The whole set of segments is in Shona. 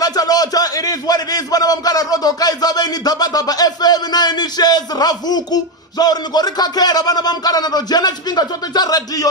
Chalocha, it is what it is. Bana bamkara rodo kaiza beni Dabadaba FM na ini shares ravuku. Zori nikori kakera bana bamkara na rojena chipinga chote cha radio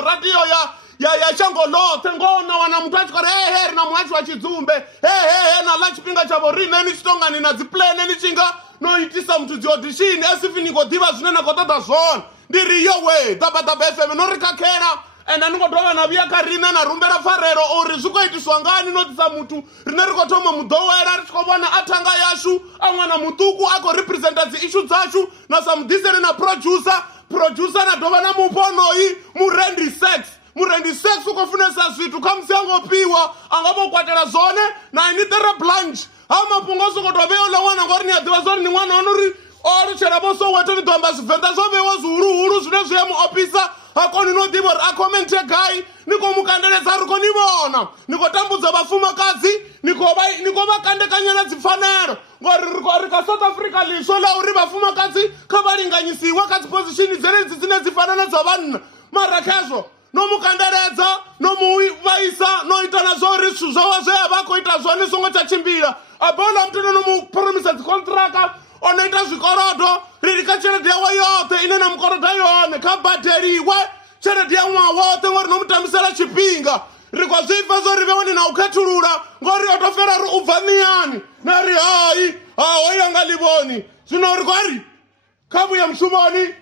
ya shango lote ngona wana mutachi kore he na mwachi wa chizumbe he na la chipinga cha borine ni chitonga ni na ziplane ni chinga no itisa mtu jiodishini esifi niko diva zunena kotata zon ndiri yowe Dabadaba FM no rikakera ena niko doga na via karina na rumbera farero ori zuko itiswangani notisa mutu rineriko toma mudowera ritikobona atanga yashu amwana mutuku ako representazi issue zashu na samdisere na producer na doba na muponoi murendi sex ukofunesa zvitu kamsiango piwa angabo kwatela zone na initera blanche ama pungoso kotobeo la wana ngori ni adiwa zone ni mwana onuri ori cheraboso wetu ni domba sivenda zobe wazuru zune zuyemu opisa akoni no dibo akomente guy niko mukandeleza ruko nibona niko tambudza bafumakazi niko bakande kanyana zifanero ngori ka South Africa liso la uri bafumakazi kabalinganyisiwa ka position zine zifanana zabanna mara kazo no mukandeleza no muvaisa no itana zori suzawaze abako itazone songo chachimbira abola mtuno no mu promise contract onoita zvikorodo ririka chelete yawo yote inena mukorodo yone kabhateriwe chelete yawo wote ngori nomutamisela chipinga rikwazvifa zorivewoni na ukatulula ngori otofera ri ubvamiyani nari hayi yanga livoni zvino rikwari kabuya mshumoni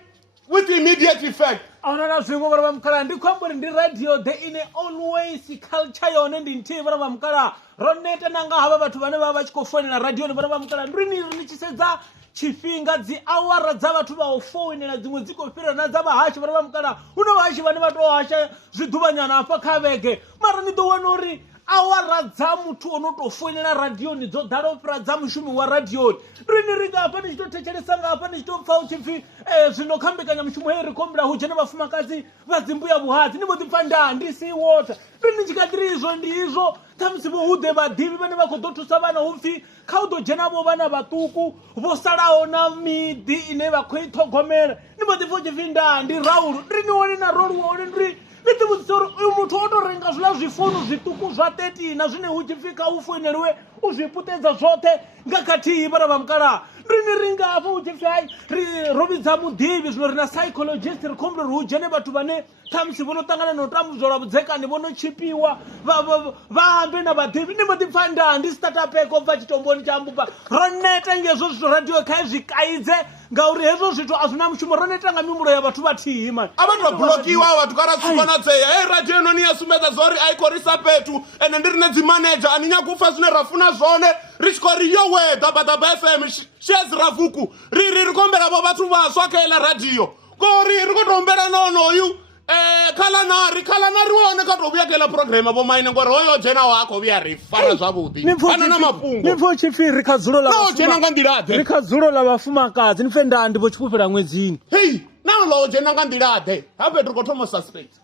with immediate effect aunana zvingo vana vamukala ndikwamburi ndi radio the ine always culture yone ndi ntivi vana vamukala Roneta nanga hava vathu vane vava vachikofonela radioni vana vamukala ndrini richisedza chifhinga dziawara dza vathu va ufonela dzimwe dzikofira na dza vahashi vana vamukala uno vahashi vane vatohasha zvidhuvanyana apa khaveke mara ni to wana uri awara dza muthu onotofonela radioni dzo dala ofira dza mushumi wa radioni rini ringa apa ni chitotechelesa nga apa ni chitopfa uchipfi zvinokhambikanya mushumo heri kombira hujena vafumakadzi vadzimbuya vuhadzi nivo tipfa ndandi sea water rini chikatiri izvo ndizvo tamusivo hude vadivi vane vakodotusa vana upfi khautojhenavo vana vatuku vosalawo na midi ine vakhoithogomela nivo tipfa uchipfi ndandi raulu rini wone na rolu wone ndiri nitivudzisori uyu muthu otorenga zvila zvifonu zvituku zva 30 na zvine uchifika ufoneliwe uzviputedza zvote ngakatihi vana vamukala rini ringa apo uchifika hai rovidza mudivi zvino rina psychologist rikombero ri ujene vathu vane tamusi vonotangana notambudzwa lwa vudzekani vonochipiwa vahambe na vadivi nimo tipfa ndandi startupeko bva chitomboni chambupa Roneta ngezvo zvito radio khai zvikaidze ngauri hezvo zvito azvina mushumo Roneta nga mimuro ya vathu vatihi mani abantu vablokiwa vathu karatsukana tseya radio inoni yasumedza zori aikorisa petu ene ndiri nedzimanager aninyakufa zvine rafuna zvone richikori yowe Dabadaba FM shares ravuku riri rikombera vo vathu vaswa kaela radio kori rikutombera nonoyu khalanari wone katovuyakela programa vo maine ngori hoyo jena wako vuya rifara zvavudi ana na mapungo nipfo chifiri rikadzulojena nga ndilade rikadzulo la vafumakadzi nife ndandi vo chikufira mwedzini hei nalo jena nga ndilade habe rikotomo suspect